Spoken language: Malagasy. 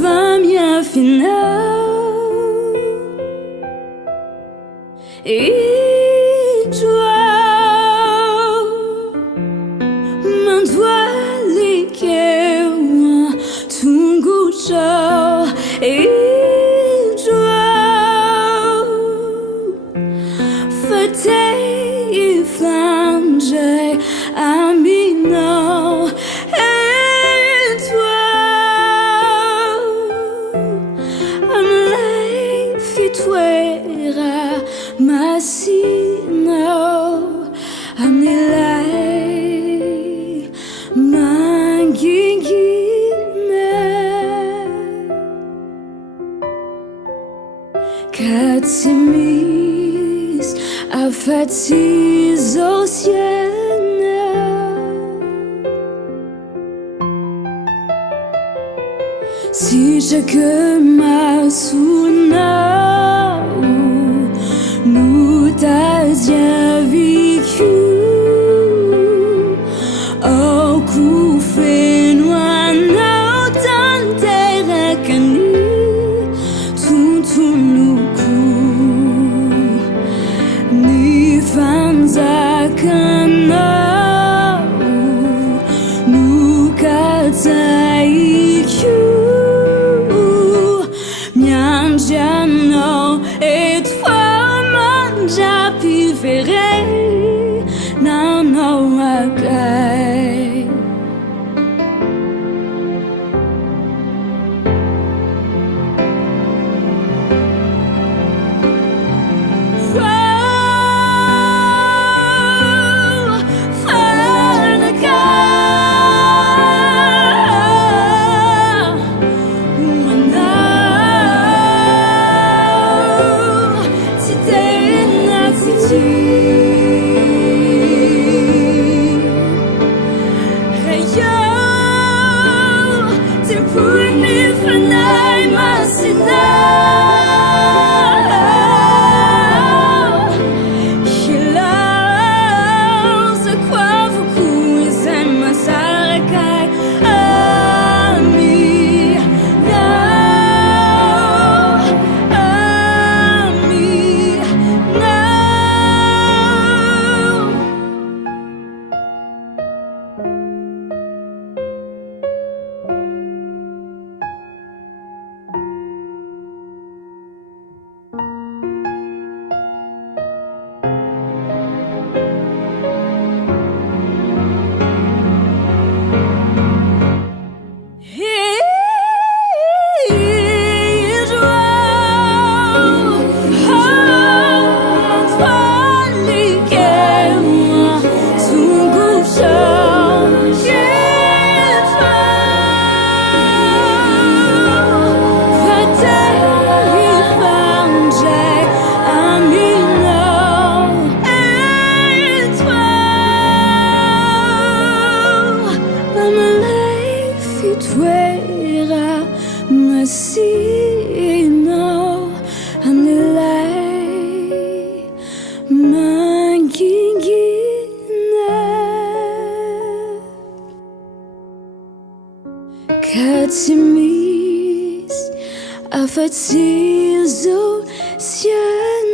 va minha final e toi mandwali kewa tunggu show e toi fatei flange amino et toi amlei fituera masino amnilai mangingine katimis afatiz au ciel si chaque masuna nous t'as vécu au coup fait noir non t'enterre que nous tout nous coup ni fanza kana nous kataïku Miangiano et toi mangia vivere non ho agai Masino amnilai mangingine katimis afatiz au ciel